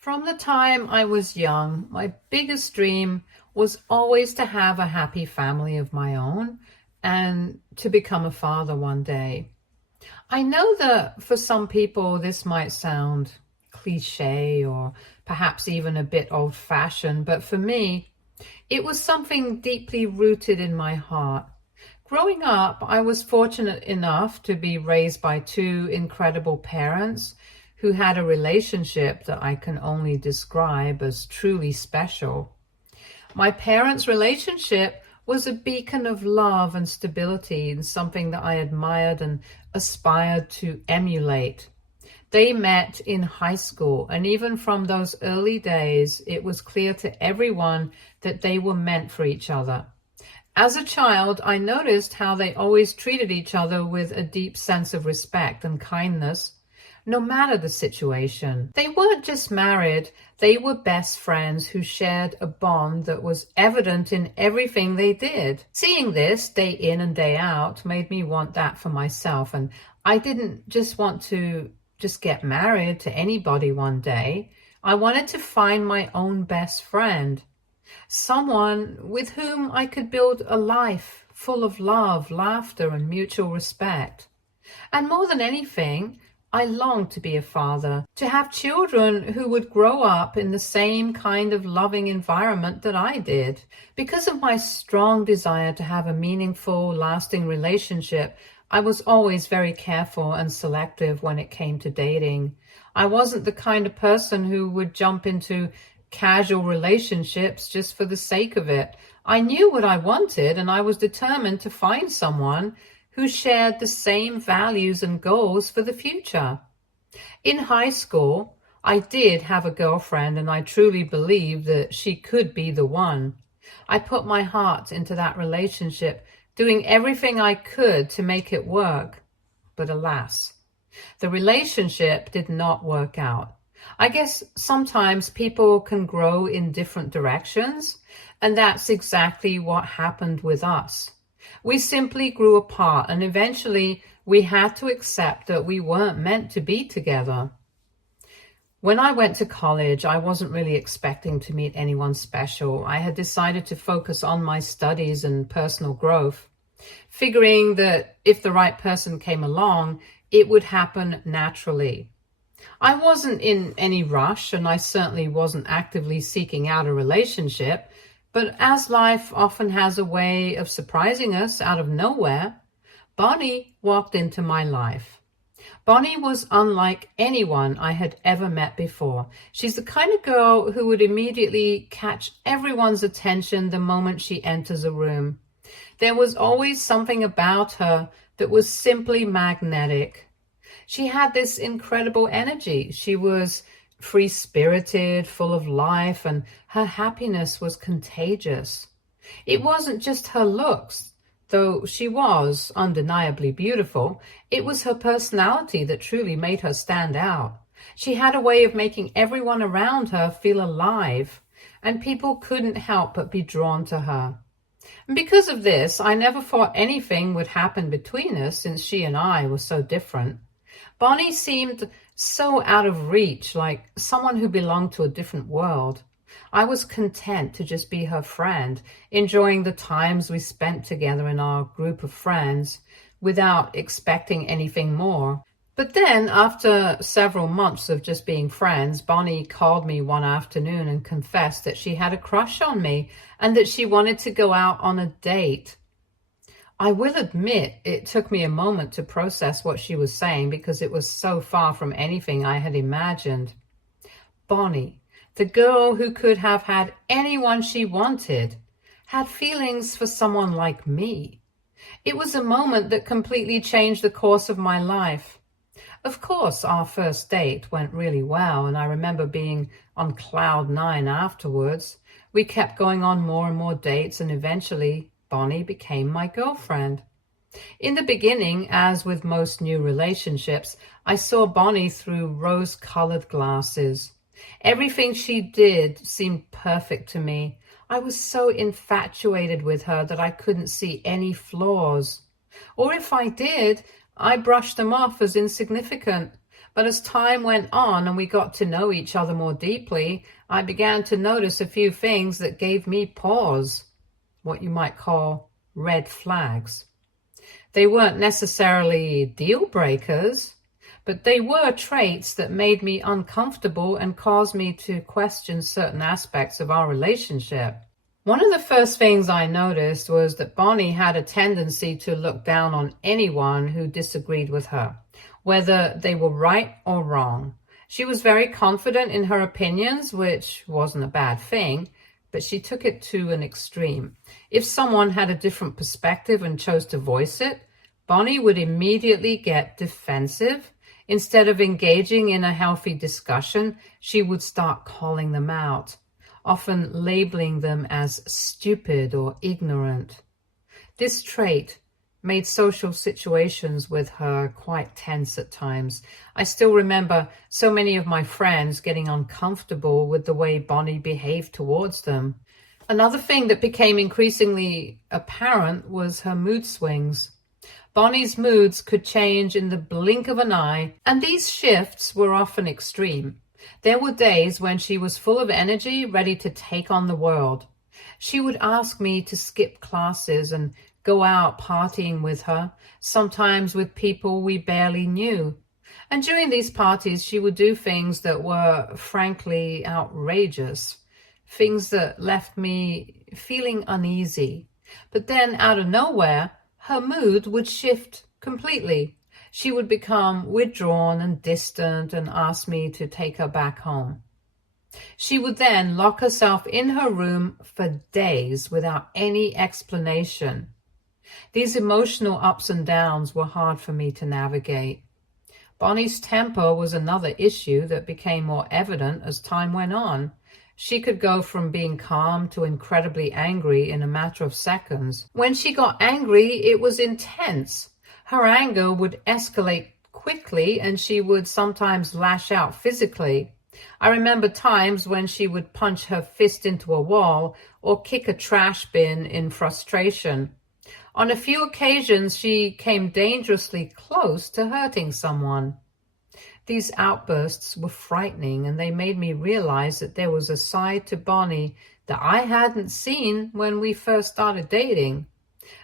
From the time I was young, my biggest dream was always to have a happy family of my own and to become a father one day. I know that for some people this might sound cliche or perhaps even a bit old-fashioned, but for me, it was something deeply rooted in my heart. Growing up, I was fortunate enough to be raised by two incredible parents who had a relationship that I can only describe as truly special. My parents' relationship was a beacon of love and stability and something that I admired and aspired to emulate. They met in high school, and even from those early days, it was clear to everyone that they were meant for each other. As a child, I noticed how they always treated each other with a deep sense of respect and kindness, no matter the situation. They weren't just married, they were best friends who shared a bond that was evident in everything they did. Seeing this day in and day out made me want that for myself, and I didn't just want to get married to anybody one day. I wanted to find my own best friend. Someone with whom I could build a life full of love, laughter, and mutual respect. And more than anything, I longed to be a father, to have children who would grow up in the same kind of loving environment that I did. Because of my strong desire to have a meaningful, lasting relationship, I was always very careful and selective when it came to dating. I wasn't the kind of person who would jump into casual relationships just for the sake of it. I knew what I wanted, and I was determined to find someone who shared the same values and goals for the future. In high school, I did have a girlfriend, and I truly believed that she could be the one. I put my heart into that relationship, doing everything I could to make it work. But alas, the relationship did not work out. I guess sometimes people can grow in different directions, and that's exactly what happened with us. We simply grew apart, and eventually we had to accept that we weren't meant to be together. When I went to college, I wasn't really expecting to meet anyone special. I had decided to focus on my studies and personal growth, figuring that if the right person came along, it would happen naturally. I wasn't in any rush, and I certainly wasn't actively seeking out a relationship, but as life often has a way of surprising us out of nowhere, Bonnie walked into my life. Bonnie was unlike anyone I had ever met before. She's the kind of girl who would immediately catch everyone's attention the moment she enters a room. There was always something about her that was simply magnetic. She had this incredible energy. She was free-spirited, full of life, and her happiness was contagious. It wasn't just her looks, though she was undeniably beautiful. It was her personality that truly made her stand out. She had a way of making everyone around her feel alive, and people couldn't help but be drawn to her. And because of this, I never thought anything would happen between us, since she and I were so different. Bonnie seemed so out of reach, like someone who belonged to a different world. I was content to just be her friend, enjoying the times we spent together in our group of friends without expecting anything more. But then, after several months of just being friends, Bonnie called me one afternoon and confessed that she had a crush on me and that she wanted to go out on a date. I will admit it took me a moment to process what she was saying because it was so far from anything I had imagined. Bonnie, the girl who could have had anyone she wanted, had feelings for someone like me. It was a moment that completely changed the course of my life. Of course, our first date went really well, and I remember being on cloud nine afterwards. We kept going on more and more dates, and eventually Bonnie became my girlfriend. In the beginning, as with most new relationships, I saw Bonnie through rose-colored glasses. Everything she did seemed perfect to me. I was so infatuated with her that I couldn't see any flaws. Or if I did, I brushed them off as insignificant. But as time went on and we got to know each other more deeply, I began to notice a few things that gave me pause, what you might call red flags. They weren't necessarily deal breakers, but they were traits that made me uncomfortable and caused me to question certain aspects of our relationship. One of the first things I noticed was that Bonnie had a tendency to look down on anyone who disagreed with her, whether they were right or wrong. She was very confident in her opinions, which wasn't a bad thing, but she took it to an extreme. If someone had a different perspective and chose to voice it, Bonnie would immediately get defensive. Instead of engaging in a healthy discussion, she would start calling them out, often labeling them as stupid or ignorant. This trait made social situations with her quite tense at times. I still remember so many of my friends getting uncomfortable with the way Bonnie behaved towards them. Another thing that became increasingly apparent was her mood swings. Bonnie's moods could change in the blink of an eye, and these shifts were often extreme. There were days when she was full of energy, ready to take on the world. She would ask me to skip classes and go out partying with her, sometimes with people we barely knew. And during these parties, she would do things that were frankly outrageous, things that left me feeling uneasy. But then out of nowhere, her mood would shift completely. She would become withdrawn and distant and ask me to take her back home. She would then lock herself in her room for days without any explanation. These emotional ups and downs were hard for me to navigate. Bonnie's temper was another issue that became more evident as time went on. She could go from being calm to incredibly angry in a matter of seconds. When she got angry, it was intense. Her anger would escalate quickly, and she would sometimes lash out physically. I remember times when she would punch her fist into a wall or kick a trash bin in frustration. On a few occasions, she came dangerously close to hurting someone. These outbursts were frightening, and they made me realize that there was a side to Bonnie that I hadn't seen when we first started dating.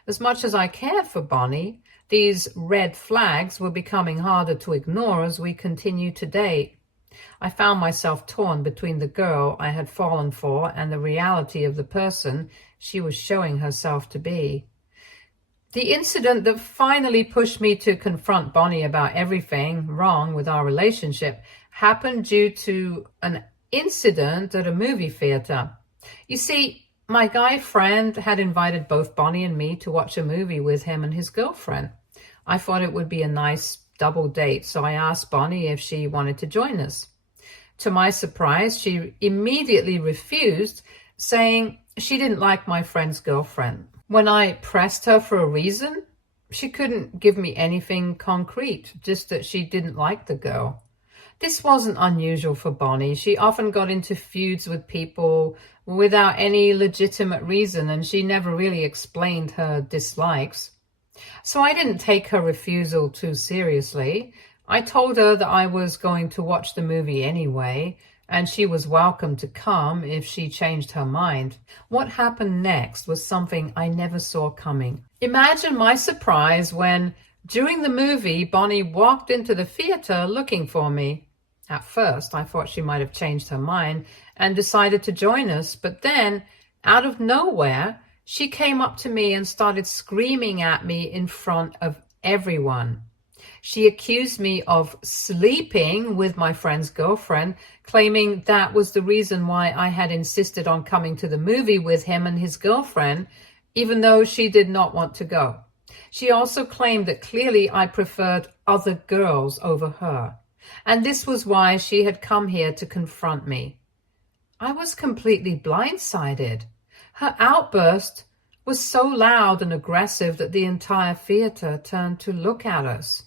As much as I cared for Bonnie, these red flags were becoming harder to ignore as we continued to date. I found myself torn between the girl I had fallen for and the reality of the person she was showing herself to be. The incident that finally pushed me to confront Bonnie about everything wrong with our relationship happened due to an incident at a movie theater. You see, my guy friend had invited both Bonnie and me to watch a movie with him and his girlfriend. I thought it would be a nice double date, so I asked Bonnie if she wanted to join us. To my surprise, she immediately refused, saying she didn't like my friend's girlfriend. When I pressed her for a reason, she couldn't give me anything concrete, just that she didn't like the girl. This wasn't unusual for Bonnie. She often got into feuds with people without any legitimate reason, and she never really explained her dislikes. So I didn't take her refusal too seriously. I told her that I was going to watch the movie anyway, and she was welcome to come if she changed her mind. What happened next was something I never saw coming. Imagine my surprise when, during the movie, Bonnie walked into the theater looking for me. At first, I thought she might have changed her mind and decided to join us, but then, out of nowhere, she came up to me and started screaming at me in front of everyone. She accused me of sleeping with my friend's girlfriend, claiming that was the reason why I had insisted on coming to the movie with him and his girlfriend, even though she did not want to go. She also claimed that clearly I preferred other girls over her, and this was why she had come here to confront me. I was completely blindsided. Her outburst was so loud and aggressive that the entire theater turned to look at us.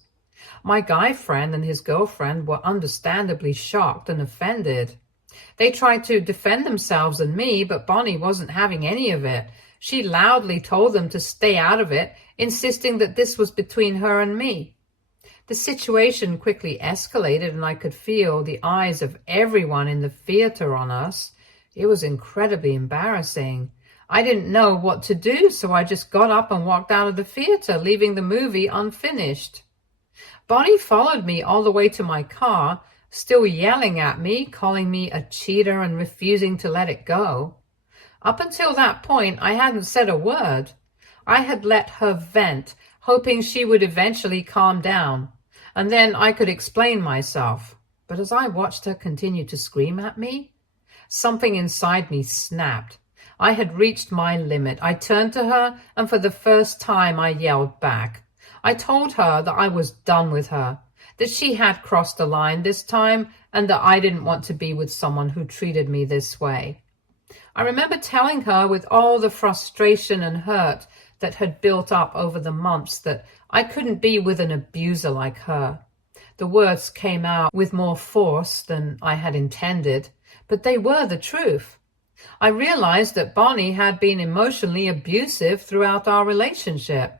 My guy friend and his girlfriend were understandably shocked and offended. They tried to defend themselves and me, but Bonnie wasn't having any of it. She loudly told them to stay out of it, insisting that this was between her and me. The situation quickly escalated, and I could feel the eyes of everyone in the theater on us. It was incredibly embarrassing. I didn't know what to do, so I just got up and walked out of the theater, leaving the movie unfinished. Bonnie followed me all the way to my car, still yelling at me, calling me a cheater and refusing to let it go. Up until that point, I hadn't said a word. I had let her vent, hoping she would eventually calm down, and then I could explain myself. But as I watched her continue to scream at me, something inside me snapped. I had reached my limit. I turned to her, and for the first time I yelled back. I told her that I was done with her, that she had crossed the line this time, and that I didn't want to be with someone who treated me this way. I remember telling her with all the frustration and hurt that had built up over the months that I couldn't be with an abuser like her. The words came out with more force than I had intended, but they were the truth. I realized that Bonnie had been emotionally abusive throughout our relationship,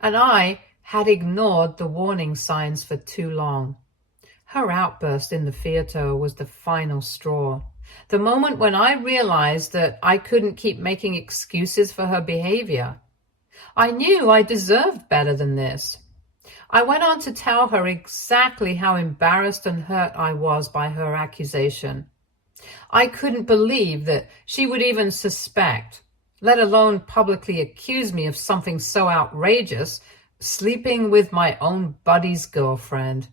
and I had ignored the warning signs for too long. Her outburst in the theater was the final straw. The moment when I realized that I couldn't keep making excuses for her behavior. I knew I deserved better than this. I went on to tell her exactly how embarrassed and hurt I was by her accusation. I couldn't believe that she would even suspect, let alone publicly accuse me of something so outrageous, sleeping with my own buddy's girlfriend.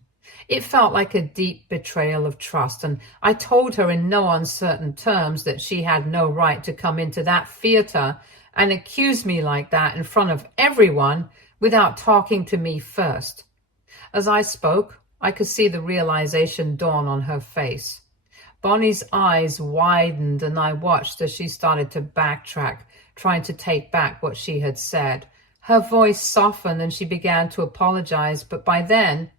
It felt like a deep betrayal of trust, and I told her in no uncertain terms that she had no right to come into that theater and accuse me like that in front of everyone without talking to me first. As I spoke, I could see the realization dawn on her face. Bonnie's eyes widened, and I watched as she started to backtrack, trying to take back what she had said. Her voice softened and she began to apologize, but by then,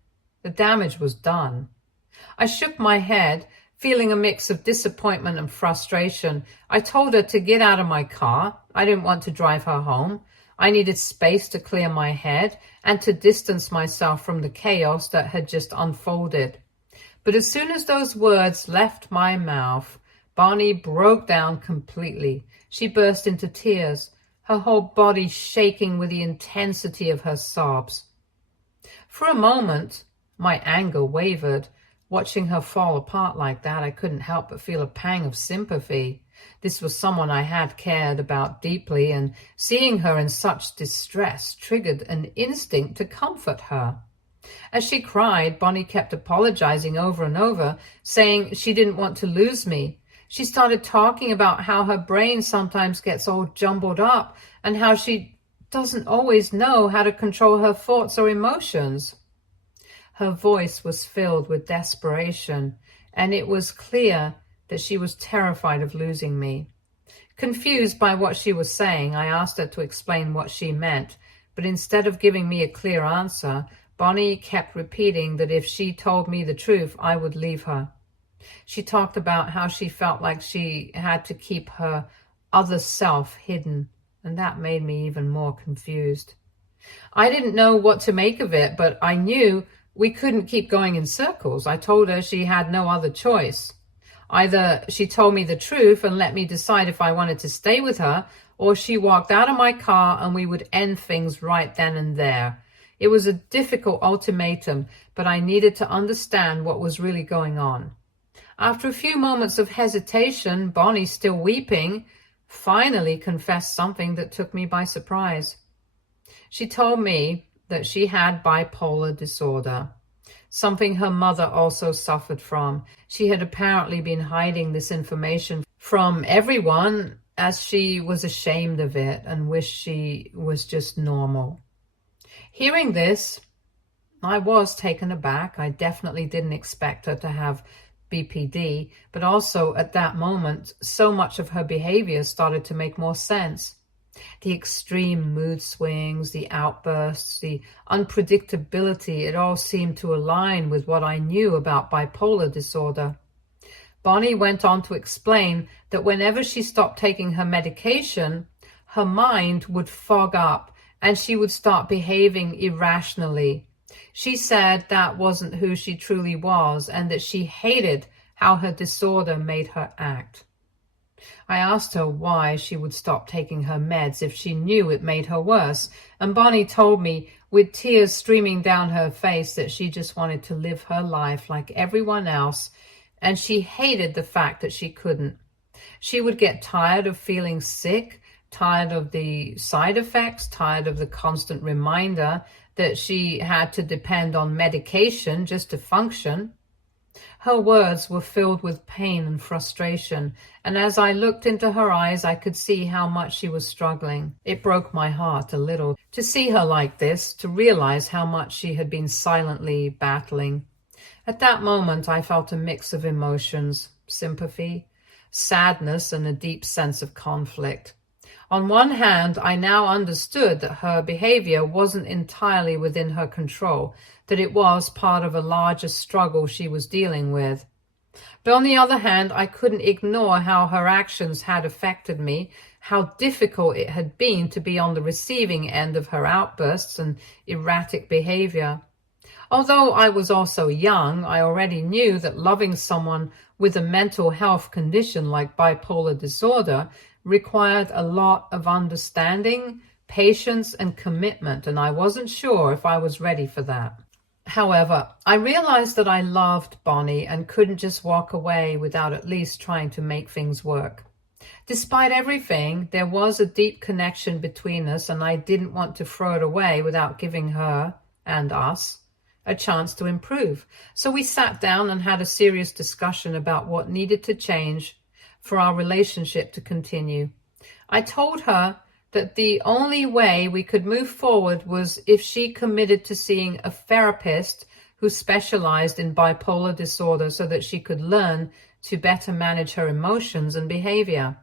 the damage was done. I shook my head, feeling a mix of disappointment and frustration. I told her to get out of my car. I didn't want to drive her home. I needed space to clear my head and to distance myself from the chaos that had just unfolded. But as soon as those words left my mouth, Bonnie broke down completely. She burst into tears, her whole body shaking with the intensity of her sobs. For a moment, my anger wavered. Watching her fall apart like that, I couldn't help but feel a pang of sympathy. This was someone I had cared about deeply, and seeing her in such distress triggered an instinct to comfort her. As she cried, Bonnie kept apologizing over and over, saying she didn't want to lose me. She started talking about how her brain sometimes gets all jumbled up and how she doesn't always know how to control her thoughts or emotions. Her voice was filled with desperation, and it was clear that she was terrified of losing me. Confused by what she was saying, I asked her to explain what she meant, but instead of giving me a clear answer, Bonnie kept repeating that if she told me the truth, I would leave her. She talked about how she felt like she had to keep her other self hidden, and that made me even more confused. I didn't know what to make of it, but I knew we couldn't keep going in circles. I told her she had no other choice. Either she told me the truth and let me decide if I wanted to stay with her, or she walked out of my car and we would end things right then and there. It was a difficult ultimatum, but I needed to understand what was really going on. After a few moments of hesitation, Bonnie, still weeping, finally confessed something that took me by surprise. She told me that she had bipolar disorder, something her mother also suffered from. She had apparently been hiding this information from everyone as she was ashamed of it and wished she was just normal. Hearing this, I was taken aback. I definitely didn't expect her to have BPD, but also at that moment, so much of her behavior started to make more sense. The extreme mood swings, the outbursts, the unpredictability, it all seemed to align with what I knew about bipolar disorder. Bonnie went on to explain that whenever she stopped taking her medication, her mind would fog up and she would start behaving irrationally. She said that wasn't who she truly was and that she hated how her disorder made her act. I asked her why she would stop taking her meds if she knew it made her worse, and Bonnie told me with tears streaming down her face that she just wanted to live her life like everyone else, and she hated the fact that she couldn't. She would get tired of feeling sick, tired of the side effects, tired of the constant reminder that she had to depend on medication just to function. Her words were filled with pain and frustration, and as I looked into her eyes, I could see how much she was struggling. It broke my heart a little to see her like this, to realize how much she had been silently battling. At that moment, I felt a mix of emotions, sympathy, sadness, and a deep sense of conflict. On one hand, I now understood that her behavior wasn't entirely within her control, that it was part of a larger struggle she was dealing with. But on the other hand, I couldn't ignore how her actions had affected me, how difficult it had been to be on the receiving end of her outbursts and erratic behavior. Although I was also young, I already knew that loving someone with a mental health condition like bipolar disorder required a lot of understanding, patience, and commitment, and I wasn't sure if I was ready for that. However, I realized that I loved Bonnie and couldn't just walk away without at least trying to make things work. Despite everything, there was a deep connection between us, and I didn't want to throw it away without giving her and us a chance to improve. So we sat down and had a serious discussion about what needed to change for our relationship to continue. I told her that the only way we could move forward was if she committed to seeing a therapist who specialized in bipolar disorder so that she could learn to better manage her emotions and behavior.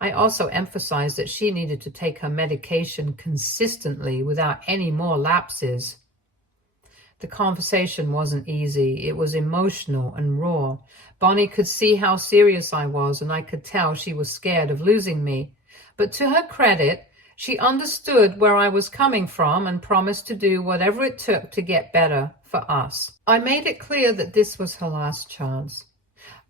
I also emphasized that she needed to take her medication consistently without any more lapses. The conversation wasn't easy. It was emotional and raw. Bonnie could see how serious I was, and I could tell she was scared of losing me. But to her credit, she understood where I was coming from and promised to do whatever it took to get better for us. I made it clear that this was her last chance.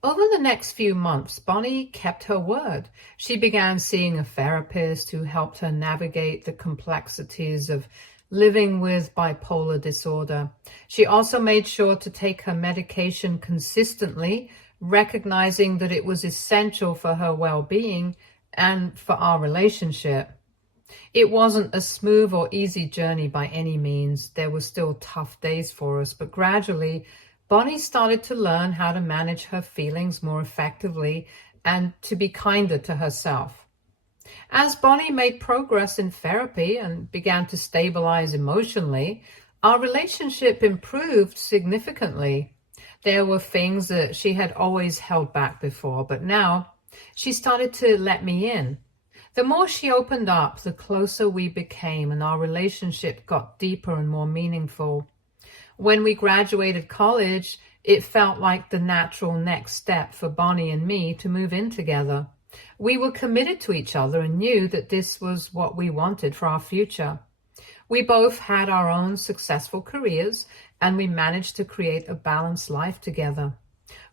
Over the next few months, Bonnie kept her word. She began seeing a therapist who helped her navigate the complexities of living with bipolar disorder. She also made sure to take her medication consistently, recognizing that it was essential for her well-being and for our relationship. It wasn't a smooth or easy journey by any means. There were still tough days for us, but gradually, Bonnie started to learn how to manage her feelings more effectively and to be kinder to herself. As Bonnie made progress in therapy and began to stabilize emotionally, our relationship improved significantly. There were things that she had always held back before, but now she started to let me in. The more she opened up, the closer we became, and our relationship got deeper and more meaningful. When we graduated college, it felt like the natural next step for Bonnie and me to move in together. We were committed to each other and knew that this was what we wanted for our future. We both had our own successful careers, and we managed to create a balanced life together.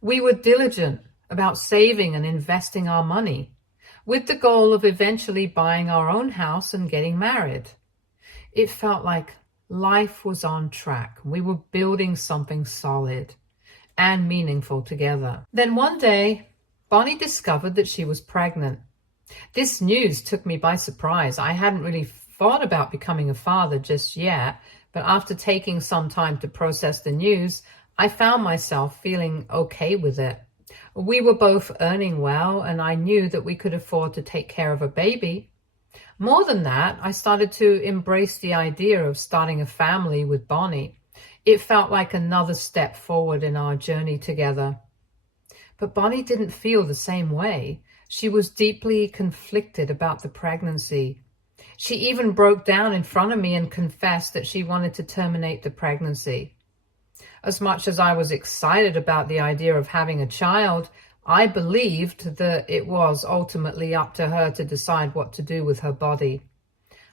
We were diligent about saving and investing our money, with the goal of eventually buying our own house and getting married. It felt like life was on track. We were building something solid and meaningful together. Then one day, Bonnie discovered that she was pregnant. This news took me by surprise. I hadn't really thought about becoming a father just yet, but after taking some time to process the news, I found myself feeling okay with it. We were both earning well, and I knew that we could afford to take care of a baby. More than that, I started to embrace the idea of starting a family with Bonnie. It felt like another step forward in our journey together. But Bonnie didn't feel the same way. She was deeply conflicted about the pregnancy. She even broke down in front of me and confessed that she wanted to terminate the pregnancy. As much as I was excited about the idea of having a child, I believed that it was ultimately up to her to decide what to do with her body.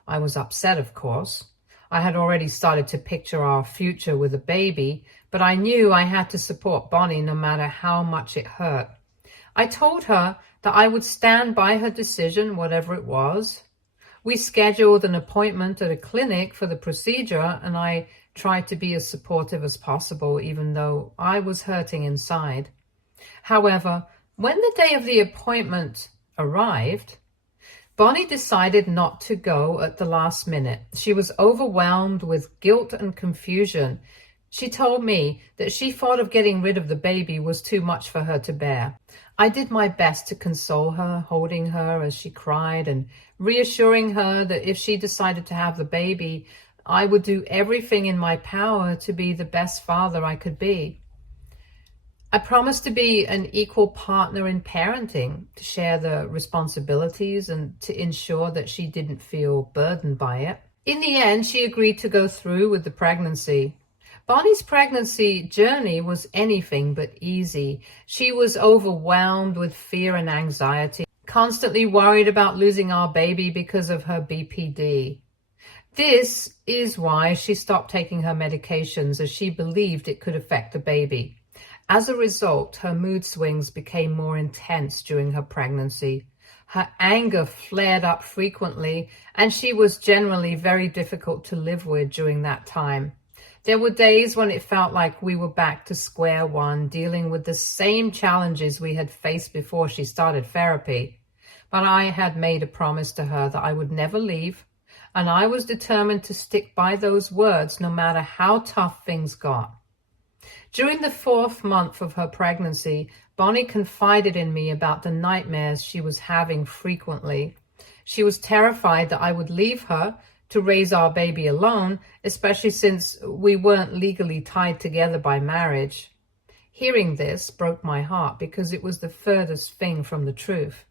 I was upset, of course. I had already started to picture our future with a baby, but I knew I had to support Bonnie no matter how much it hurt. I told her that I would stand by her decision, whatever it was. We scheduled an appointment at a clinic for the procedure, and I tried to be as supportive as possible, even though I was hurting inside. However, when the day of the appointment arrived, Bonnie decided not to go at the last minute. She was overwhelmed with guilt and confusion. She told me that she thought of getting rid of the baby was too much for her to bear. I did my best to console her, holding her as she cried and reassuring her that if she decided to have the baby, I would do everything in my power to be the best father I could be. I promised to be an equal partner in parenting, to share the responsibilities and to ensure that she didn't feel burdened by it. In the end, she agreed to go through with the pregnancy. Bonnie's pregnancy journey was anything but easy. She was overwhelmed with fear and anxiety, constantly worried about losing our baby because of her BPD. This is why she stopped taking her medications, as she believed it could affect the baby. As a result, her mood swings became more intense during her pregnancy. Her anger flared up frequently, and she was generally very difficult to live with during that time. There were days when it felt like we were back to square one, dealing with the same challenges we had faced before she started therapy. But I had made a promise to her that I would never leave, and I was determined to stick by those words no matter how tough things got. During the 4th month of her pregnancy, Bonnie confided in me about the nightmares she was having frequently. She was terrified that I would leave her to raise our baby alone, especially since we weren't legally tied together by marriage. Hearing this broke my heart because it was the furthest thing from the truth.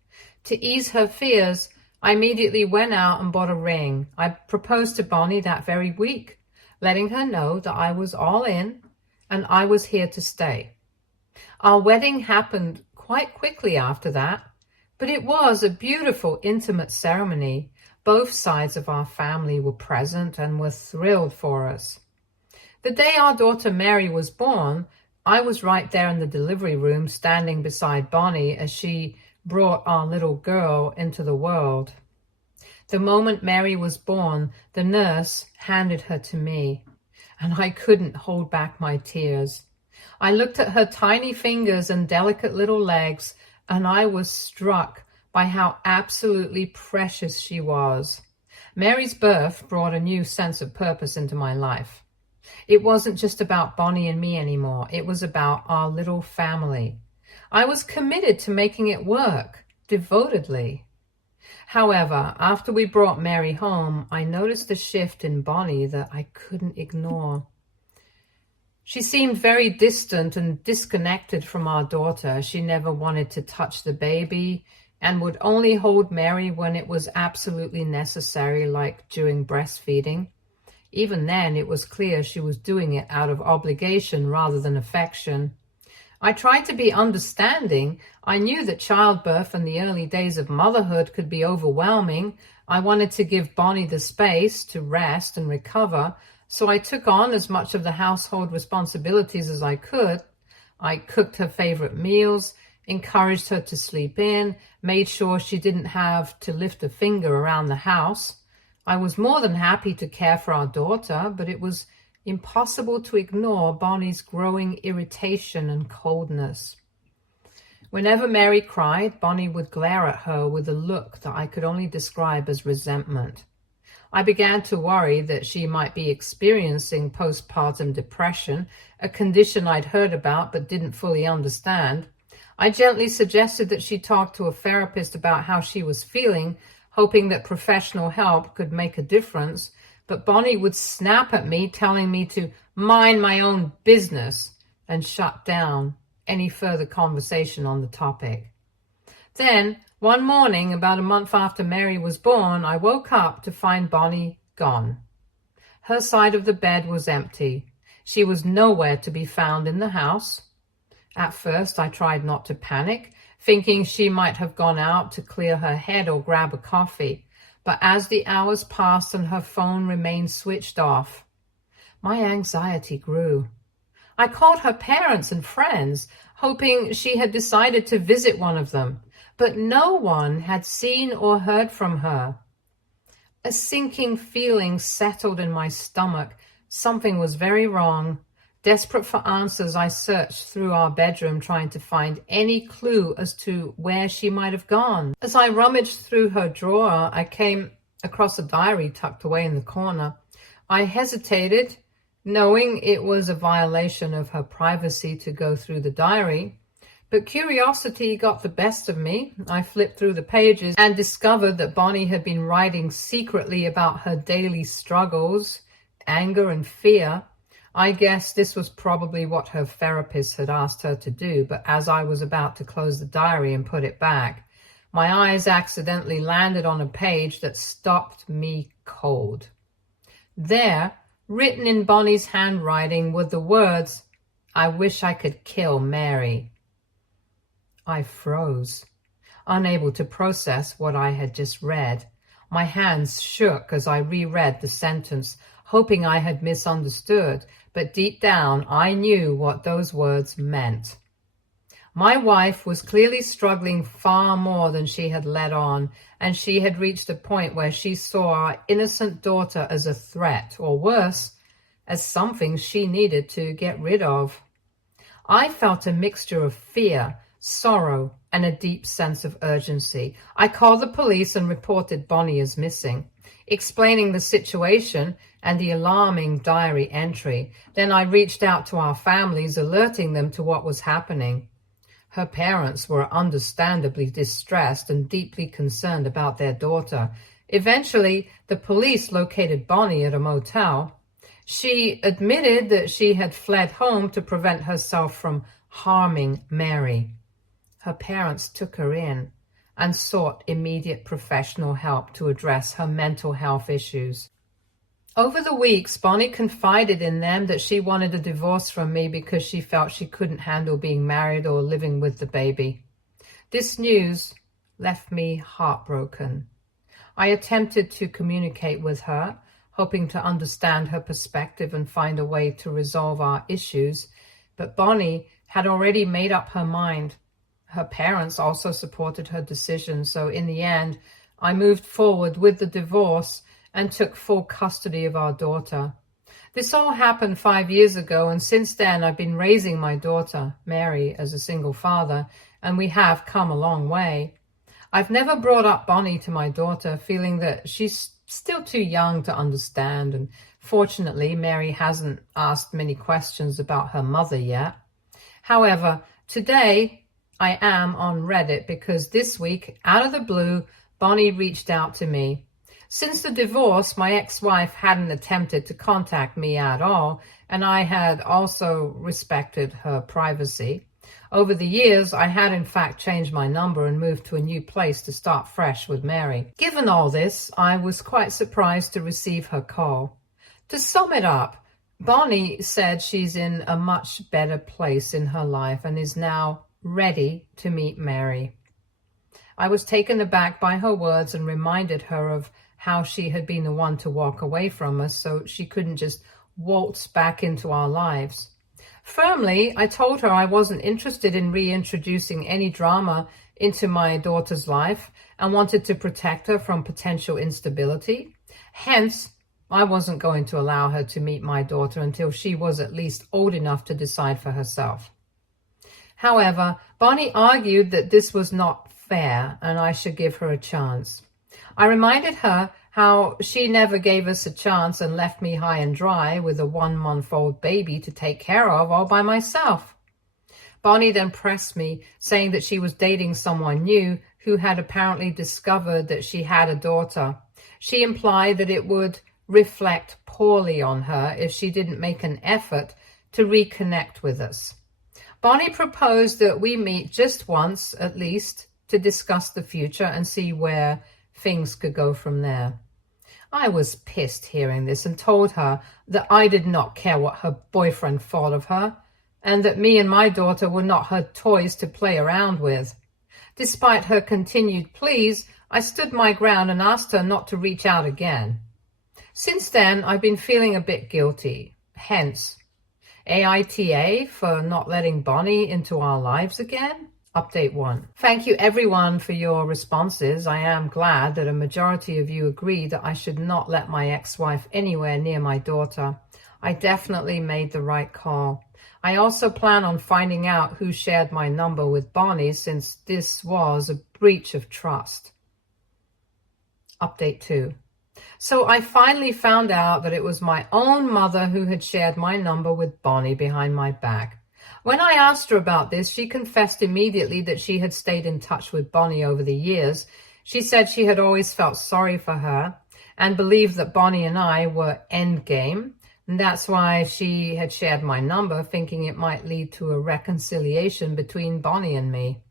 To ease her fears, I immediately went out and bought a ring. I proposed to Bonnie that very week, letting her know that I was all in and I was here to stay. Our wedding happened quite quickly after that, but it was a beautiful, intimate ceremony. Both sides of our family were present and were thrilled for us. The day our daughter Mary was born, I was right there in the delivery room, standing beside Bonnie as she brought our little girl into the world. The moment Mary was born, the nurse handed her to me, and I couldn't hold back my tears. I looked at her tiny fingers and delicate little legs, and I was struck by how absolutely precious she was. Mary's birth brought a new sense of purpose into my life. It wasn't just about Bonnie and me anymore. It was about our little family. I was committed to making it work, devotedly. However, after we brought Mary home, I noticed a shift in Bonnie that I couldn't ignore. She seemed very distant and disconnected from our daughter. She never wanted to touch the baby and would only hold Mary when it was absolutely necessary, like during breastfeeding. Even then, it was clear she was doing it out of obligation rather than affection. I tried to be understanding. I knew that childbirth and the early days of motherhood could be overwhelming. I wanted to give Bonnie the space to rest and recover, so I took on as much of the household responsibilities as I could. I cooked her favorite meals, encouraged her to sleep in, made sure she didn't have to lift a finger around the house. I was more than happy to care for our daughter, but it was impossible to ignore Bonnie's growing irritation and coldness. Whenever Mary cried, Bonnie would glare at her with a look that I could only describe as resentment. I began to worry that she might be experiencing postpartum depression, a condition I'd heard about but didn't fully understand. I gently suggested that she talk to a therapist about how she was feeling, hoping that professional help could make a difference, but Bonnie would snap at me, telling me to mind my own business and shut down any further conversation on the topic. Then, one morning, about a month after Mary was born, I woke up to find Bonnie gone. Her side of the bed was empty. She was nowhere to be found in the house. At first, I tried not to panic, thinking she might have gone out to clear her head or grab a coffee. But as the hours passed and her phone remained switched off, my anxiety grew. I called her parents and friends, hoping she had decided to visit one of them, but no one had seen or heard from her. A sinking feeling settled in my stomach. Something was very wrong. Desperate for answers, I searched through our bedroom, trying to find any clue as to where she might have gone. As I rummaged through her drawer, I came across a diary tucked away in the corner. I hesitated, knowing it was a violation of her privacy to go through the diary. But curiosity got the best of me. I flipped through the pages and discovered that Bonnie had been writing secretly about her daily struggles, anger and fear. I guess this was probably what her therapist had asked her to do, but as I was about to close the diary and put it back, my eyes accidentally landed on a page that stopped me cold. There, written in Bonnie's handwriting, were the words, "I wish I could kill Mary." I froze, unable to process what I had just read. My hands shook as I reread the sentence, hoping I had misunderstood, but deep down I knew what those words meant. My wife was clearly struggling far more than she had let on, and she had reached a point where she saw our innocent daughter as a threat, or worse, as something she needed to get rid of. I felt a mixture of fear, sorrow, and a deep sense of urgency. I called the police and reported Bonnie as missing, explaining the situation and the alarming diary entry. Then I reached out to our families, alerting them to what was happening. Her parents were understandably distressed and deeply concerned about their daughter. Eventually, the police located Bonnie at a motel. She admitted that she had fled home to prevent herself from harming Mary. Her parents took her in and sought immediate professional help to address her mental health issues. Over the weeks, Bonnie confided in them that she wanted a divorce from me because she felt she couldn't handle being married or living with the baby. This news left me heartbroken. I attempted to communicate with her, hoping to understand her perspective and find a way to resolve our issues, but Bonnie had already made up her mind. Her parents also supported her decision, so in the end, I moved forward with the divorce and took full custody of our daughter. This all happened 5 years ago, and since then I've been raising my daughter, Mary, as a single father, and we have come a long way. I've never brought up Bonnie to my daughter, feeling that she's still too young to understand, and fortunately, Mary hasn't asked many questions about her mother yet. However, today I am on Reddit because this week, out of the blue, Bonnie reached out to me. Since the divorce, my ex-wife hadn't attempted to contact me at all, and I had also respected her privacy. Over the years, I had in fact changed my number and moved to a new place to start fresh with Mary. Given all this, I was quite surprised to receive her call. To sum it up, Bonnie said she's in a much better place in her life and is now ready to meet Mary. I was taken aback by her words and reminded her of how she had been the one to walk away from us, so she couldn't just waltz back into our lives. Firmly, I told her I wasn't interested in reintroducing any drama into my daughter's life and wanted to protect her from potential instability. Hence, I wasn't going to allow her to meet my daughter until she was at least old enough to decide for herself. However, Bonnie argued that this was not fair and I should give her a chance. I reminded her how she never gave us a chance and left me high and dry with a 1-month-old baby to take care of all by myself. Bonnie then pressed me, saying that she was dating someone new who had apparently discovered that she had a daughter. She implied that it would reflect poorly on her if she didn't make an effort to reconnect with us. Bonnie proposed that we meet just once, at least, to discuss the future and see where things could go from there. I was pissed hearing this and told her that I did not care what her boyfriend thought of her and that me and my daughter were not her toys to play around with. Despite her continued pleas, I stood my ground and asked her not to reach out again. Since then, I've been feeling a bit guilty, hence AITA for not letting Bonnie into our lives again. Update 1. Thank you everyone for your responses. I am glad that a majority of you agree that I should not let my ex-wife anywhere near my daughter. I definitely made the right call. I also plan on finding out who shared my number with Bonnie, since this was a breach of trust. Update 2. So I finally found out that it was my own mother who had shared my number with Bonnie behind my back. When I asked her about this, she confessed immediately that she had stayed in touch with Bonnie over the years. She said she had always felt sorry for her and believed that Bonnie and I were endgame. And that's why she had shared my number, thinking it might lead to a reconciliation between Bonnie and me.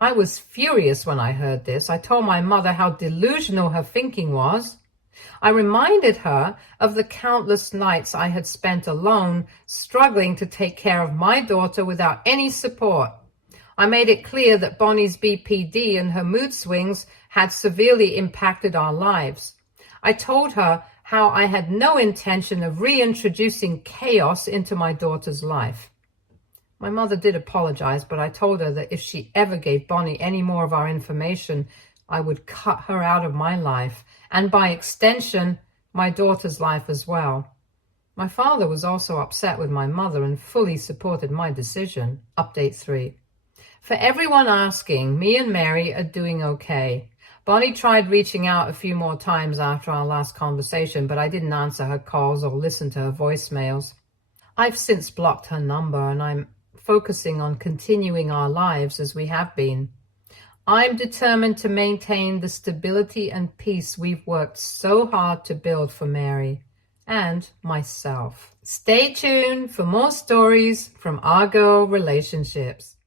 I was furious when I heard this. I told my mother how delusional her thinking was. I reminded her of the countless nights I had spent alone, struggling to take care of my daughter without any support. I made it clear that Bonnie's BPD and her mood swings had severely impacted our lives. I told her how I had no intention of reintroducing chaos into my daughter's life. My mother did apologize, but I told her that if she ever gave Bonnie any more of our information, I would cut her out of my life, and by extension, my daughter's life as well. My father was also upset with my mother and fully supported my decision. Update 3. For everyone asking, me and Mary are doing okay. Bonnie tried reaching out a few more times after our last conversation, but I didn't answer her calls or listen to her voicemails. I've since blocked her number, and I'm focusing on continuing our lives as we have been. I'm determined to maintain the stability and peace we've worked so hard to build for Mary and myself. Stay tuned for more stories from Argo Relationships.